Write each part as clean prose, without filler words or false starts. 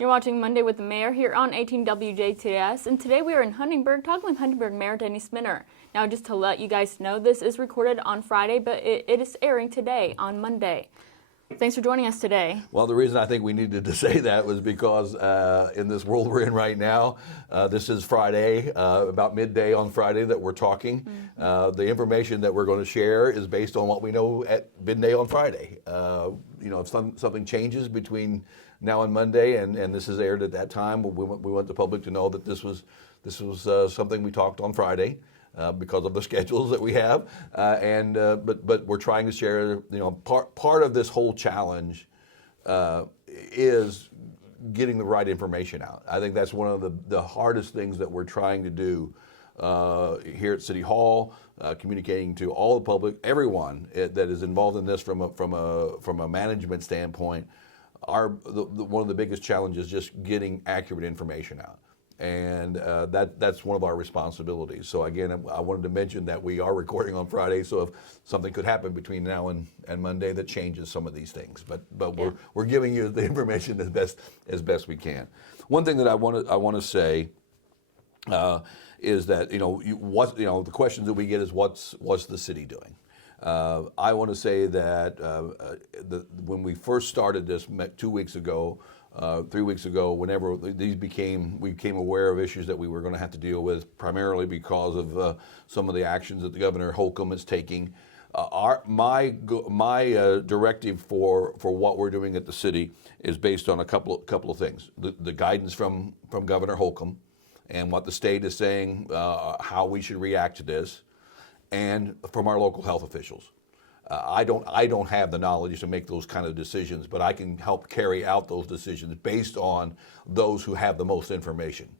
You're watching Monday with the Mayor here on 18 WJTS, and today we are in Huntingburg talking with Huntingburg Mayor Denny Spinner. Now, just to let you guys know, this is recorded on Friday, but it is airing today on Monday. Thanks for joining us today. Well, the reason I think we needed to say that was because in this world we're in right now, this is Friday, about midday on Friday that we're talking. The information that we're going to share is based on what we know at midday on Friday. If something changes between now and Monday, and this is aired at that time, we want the public to know that this was something we talked on Friday. Because of the schedules that we have, but we're trying to share. Part of this whole challenge is getting the right information out. I think that's one of the hardest things that we're trying to do here at City Hall, communicating to all the public, everyone that is involved in this from a management standpoint. One of the biggest challenges is just getting accurate information out. And that's one of our responsibilities. So again, I wanted to mention that we are recording on Friday, so if something could happen between now and Monday that changes some of these things, but we're giving you the information as best we can. One thing that I want to say is that the questions that we get is what's the city doing. I want to say that when we first started this 2 weeks ago. 3 weeks ago, whenever we became aware of issues that we were going to have to deal with, primarily because of some of the actions that the Governor Holcomb is taking. My directive for what we're doing at the city is based on a couple of things: the guidance from Governor Holcomb, and what the state is saying, how we should react to this, and from our local health officials. I don't have the knowledge to make those kind of decisions, but I can help carry out those decisions based on those who have the most information.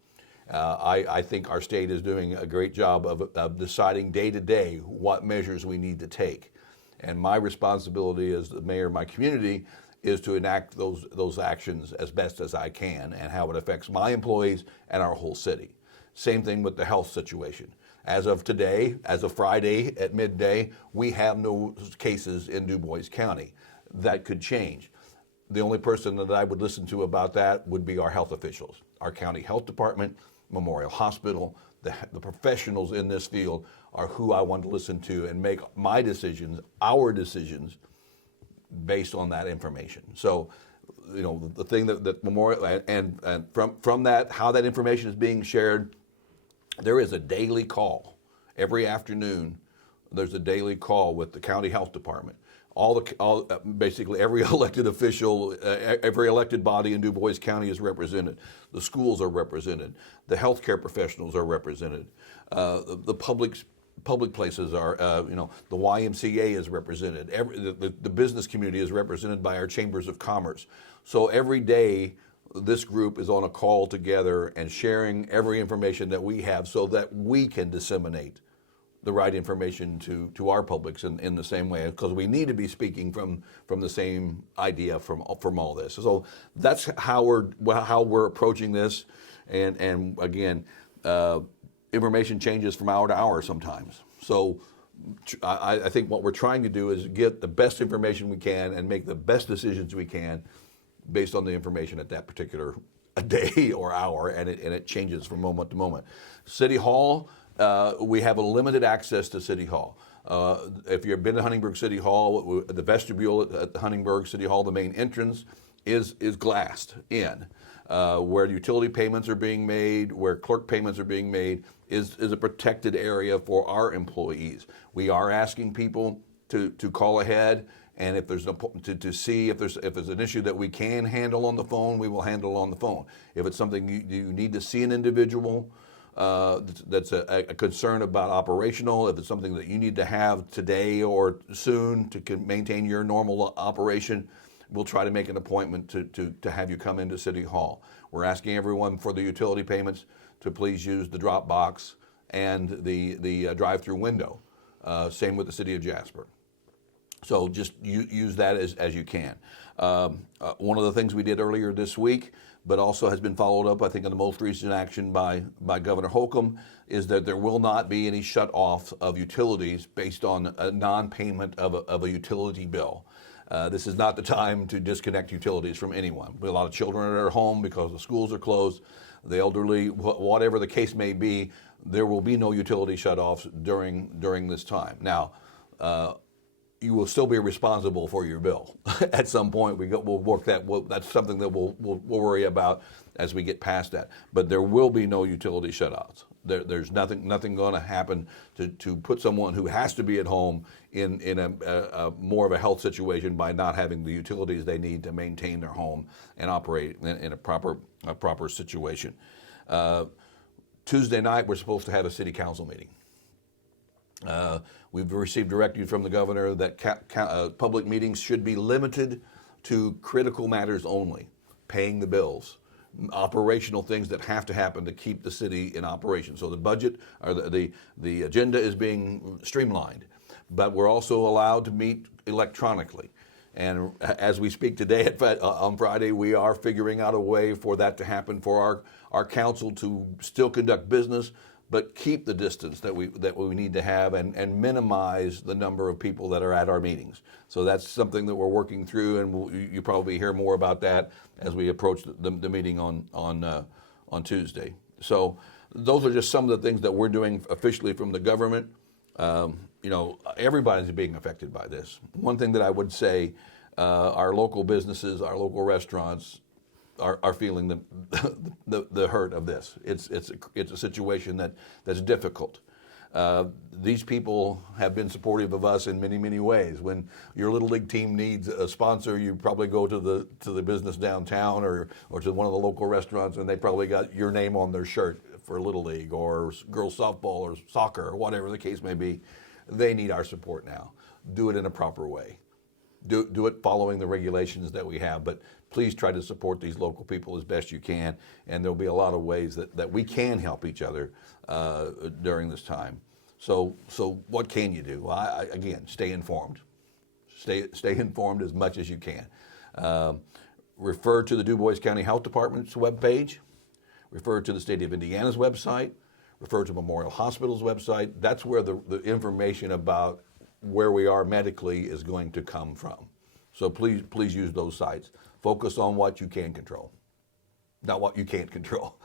I think our state is doing a great job of deciding day to day what measures we need to take. And my responsibility as the mayor of my community is to enact those actions as best as I can, and how it affects my employees and our whole city. Same thing with the health situation. As of today, as of Friday at midday, we have no cases in Du Bois County. That could change. The only person that I would listen to about that would be our health officials, our county health department, Memorial Hospital. The professionals in this field are who I want to listen to and make my decisions, our decisions, based on that information. So, the thing that Memorial and from that, how that information is being shared. There is a daily call every afternoon. There's a daily call with the county health department. Basically every elected official, every elected body in Du Bois County is represented. The schools are represented. The healthcare professionals are represented. The public places are, the YMCA is represented. The business community is represented by our chambers of commerce. So every day, this group is on a call together and sharing every information that we have so that we can disseminate the right information to our publics in the same way, because we need to be speaking from the same idea from all this. So that's how we're approaching this, and again, information changes from hour to hour sometimes. So I think what we're trying to do is get the best information we can and make the best decisions we can based on the information at that particular day or hour, and it changes from moment to moment. City Hall, we have a limited access to City Hall. If you've been to Huntingburg City Hall, the vestibule at the Huntingburg City Hall, the main entrance is glassed in. Where utility payments are being made, where clerk payments are being made, is a protected area for our employees. We are asking people to call ahead. And if there's to see if there's an issue that we can handle on the phone, we will handle on the phone. If it's something you need to see an individual that's a concern about operational, if it's something that you need to have today or soon to maintain your normal operation, we'll try to make an appointment to have you come into City Hall. We're asking everyone for the utility payments to please use the drop box and the drive-through window. Same with the City of Jasper. So just use that as you can. One of the things we did earlier this week, but also has been followed up, I think, in the most recent action by Governor Holcomb, is that there will not be any shut off of utilities based on a non-payment of a utility bill. This is not the time to disconnect utilities from anyone. A lot of children are at home because the schools are closed, the elderly, whatever the case may be. There will be no utility shutoffs during this time. Now, you will still be responsible for your bill. At some point, we'll work that. That's something that we'll worry about as we get past that. But there will be no utility shutouts. There's nothing going to happen to put someone who has to be at home in a more of a health situation by not having the utilities they need to maintain their home and operate in a proper situation. Tuesday night, we're supposed to have a city council meeting. We've received directive from the governor that public meetings should be limited to critical matters only, paying the bills, operational things that have to happen to keep the city in operation. So the budget or the agenda is being streamlined, but we're also allowed to meet electronically. And as we speak today on Friday, we are figuring out a way for that to happen for our council to still conduct business, but keep the distance that we need to have and minimize the number of people that are at our meetings. So that's something that we're working through, and you probably hear more about that as we approach the meeting on Tuesday. So those are just some of the things that we're doing officially from the government. Everybody's being affected by this. One thing that I would say, our local businesses, our local restaurants, are feeling the hurt of this. It's a situation that's difficult. These people have been supportive of us in many ways. When your little league team needs a sponsor, you probably go to the business downtown or to one of the local restaurants, and they probably got your name on their shirt for little league or girls softball or soccer or whatever the case may be. They need our support now. Do it in a proper way. Do it following the regulations that we have, but please try to support these local people as best you can, and there'll be a lot of ways that we can help each other during this time. So what can you do? Well, again, stay informed. Stay informed as much as you can. Refer to the Du Bois County Health Department's webpage. Refer to the State of Indiana's website. Refer to Memorial Hospital's website. That's where the information about where we are medically is going to come from. So please use those sites. Focus on what you can control, not what you can't control.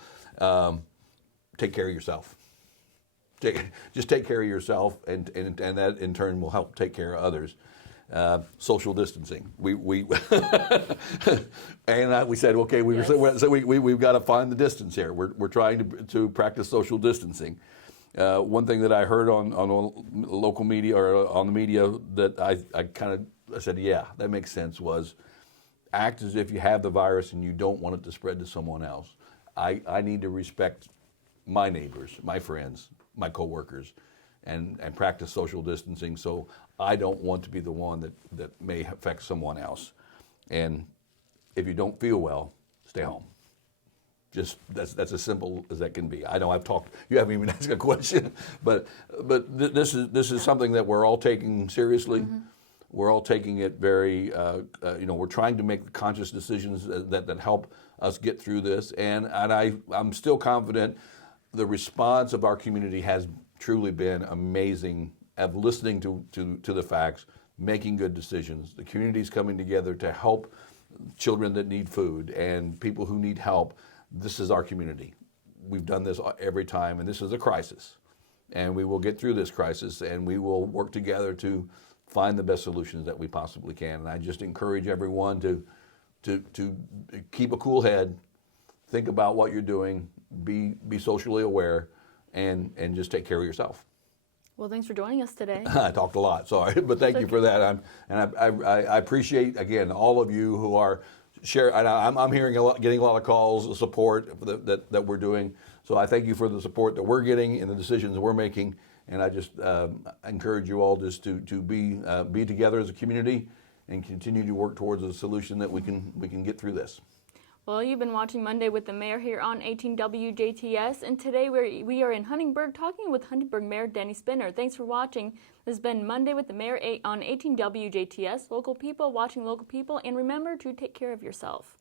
Take care of yourself. Just take care of yourself, and that in turn will help take care of others. Social distancing. We said, okay, we've got to find the distance here. We're trying to practice social distancing. One thing that I heard on local media or on the media that I said, yeah, that makes sense, was act as if you have the virus and you don't want it to spread to someone else. I need to respect my neighbors, my friends, my coworkers, and practice social distancing, so I don't want to be the one that may affect someone else. And if you don't feel well, stay home. Just that's as simple as that can be. I know I've talked. You haven't even asked a question, but this is something that we're all taking seriously. Mm-hmm. We're all taking it very. We're trying to make conscious decisions that help us get through this, and I'm still confident. The response of our community has truly been amazing of listening to the facts, making good decisions. The community's coming together to help children that need food and people who need help. This is our community. We've done this every time, and this is a crisis. And we will get through this crisis, and we will work together to find the best solutions that we possibly can. And I just encourage everyone to keep a cool head, think about what you're doing, be socially aware, and just take care of yourself. Well, thanks for joining us today. I talked a lot, sorry, but thank you for that. I appreciate, again, all of you who are sharing. I'm hearing getting a lot of calls of support that we're doing. So I thank you for the support that we're getting and the decisions that we're making. And I just encourage you all just to be together as a community and continue to work towards a solution that we can get through this. Well, you've been watching Monday with the Mayor here on 18 WJTS, and today we are in Huntingburg talking with Huntingburg Mayor Denny Spinner. Thanks for watching. This has been Monday with the Mayor on 18 WJTS. Local people watching local people, and remember to take care of yourself.